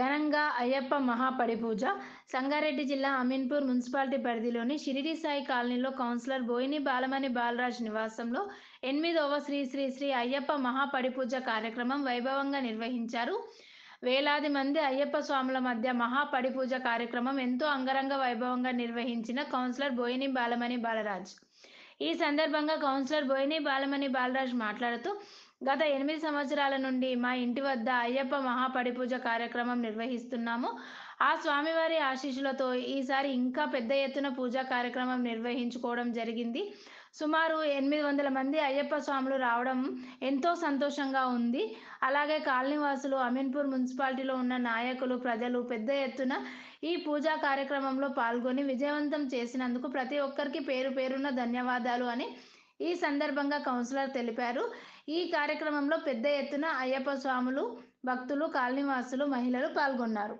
ఘనంగా అయ్యప్ప మహాపడిపూజ సంగారెడ్డి జిల్లా అమీన్పూర్ మున్సిపాలిటీ పరిధిలోని షిరిడి సాయి కాలనీలో కౌన్సిలర్ బోయిని బాలమణి బాలరాజ్ నివాసంలో 8వ శ్రీ శ్రీ శ్రీ అయ్యప్ప మహాపడిపూజ కార్యక్రమం వైభవంగా నిర్వహించారు. వేలాది మంది అయ్యప్ప స్వాముల మధ్య మహాపడిపూజ కార్యక్రమం ఎంతో అంగరంగ వైభవంగా నిర్వహించిన కౌన్సిలర్ బోయిని బాలమణి బాలరాజ్. ఈ సందర్భంగా కౌన్సిలర్ బోయిని బాలమణి బాలరాజ్ మాట్లాడుతూ, గత 8 సంవత్సరాల నుండి మా ఇంటి వద్ద అయ్యప్ప మహాపడిపూజ కార్యక్రమం నిర్వహిస్తున్నాము. ఆ స్వామివారి ఆశీస్సులతో ఈసారి ఇంకా పెద్ద ఎత్తున పూజా కార్యక్రమం నిర్వహించుకోవడం జరిగింది. సుమారు 800 మంది అయ్యప్ప స్వాములు రావడం ఎంతో సంతోషంగా ఉంది. అలాగే కాలనీవాసులు, అమీన్పూర్ మున్సిపాలిటీలో ఉన్న నాయకులు, ప్రజలు పెద్ద ఎత్తున ఈ పూజా కార్యక్రమంలో పాల్గొని విజయవంతం చేసినందుకు ప్రతి ఒక్కరికి పేరు పేరున ధన్యవాదాలు అని ఈ సందర్భంగా కౌన్సిలర్ తెలిపారు. ఈ కార్యక్రమంలో పెద్ద ఎత్తున అయ్యప్ప స్వాములు, భక్తులు, కాలనీవాసులు, మహిళలు పాల్గొన్నారు.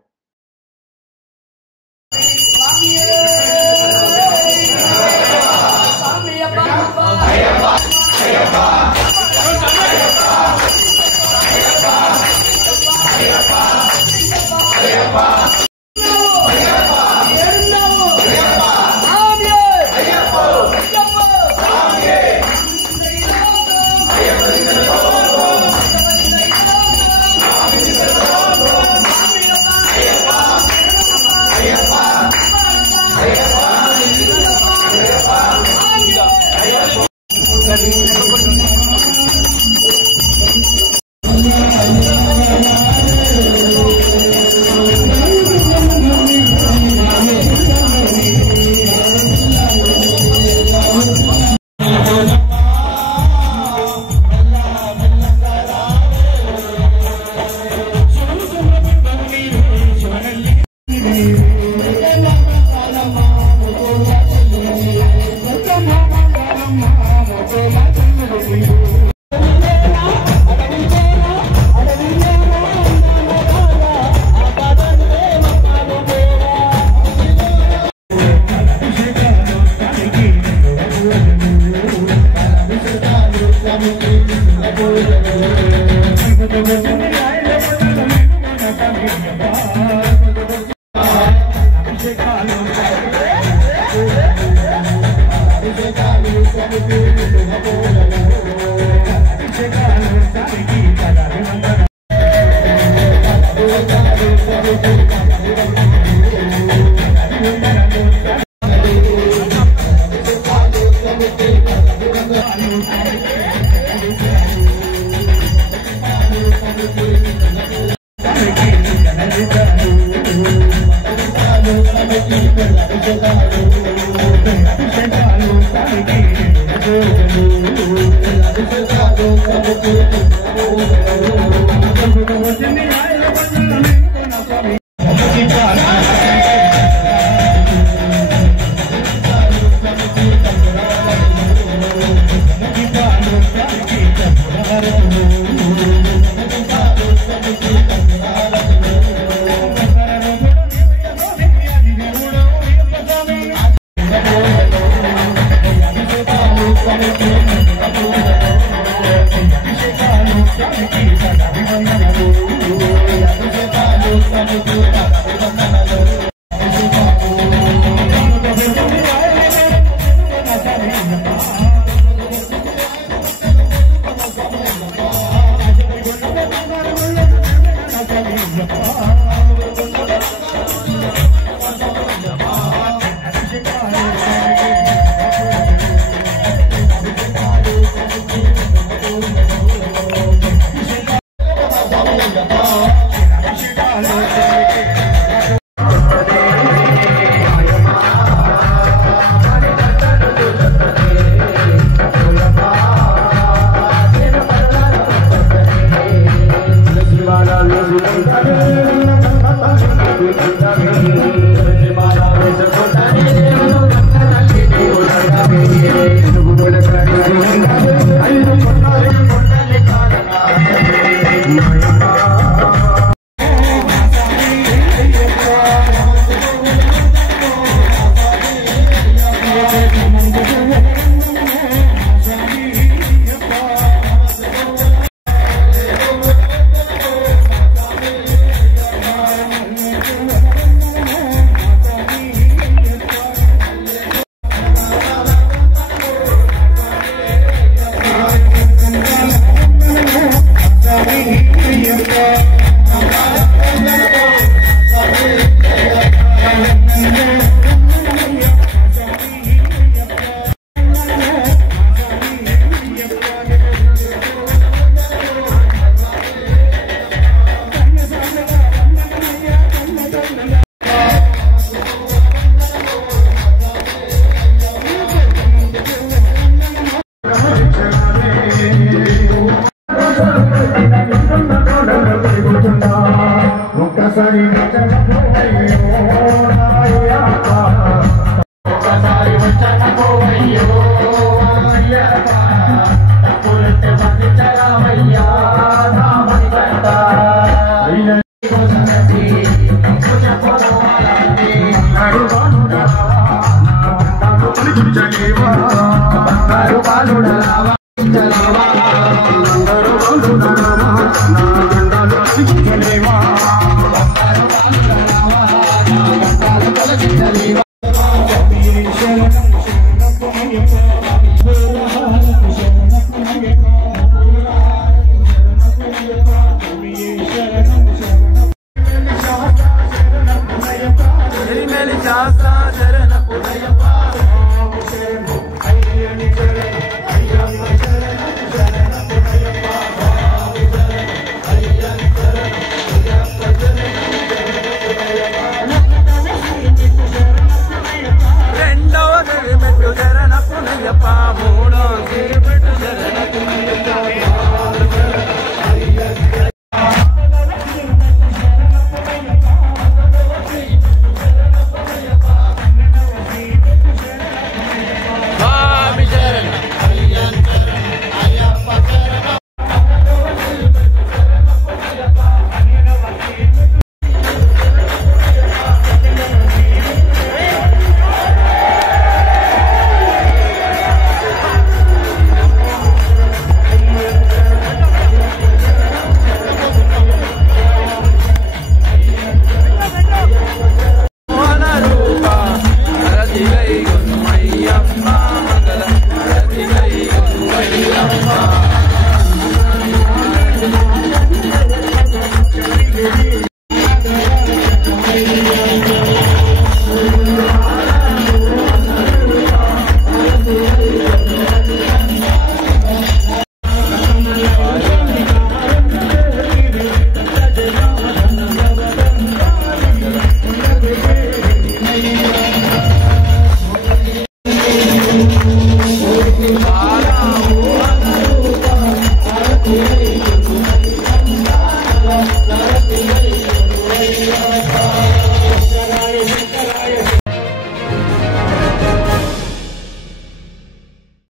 Yeah.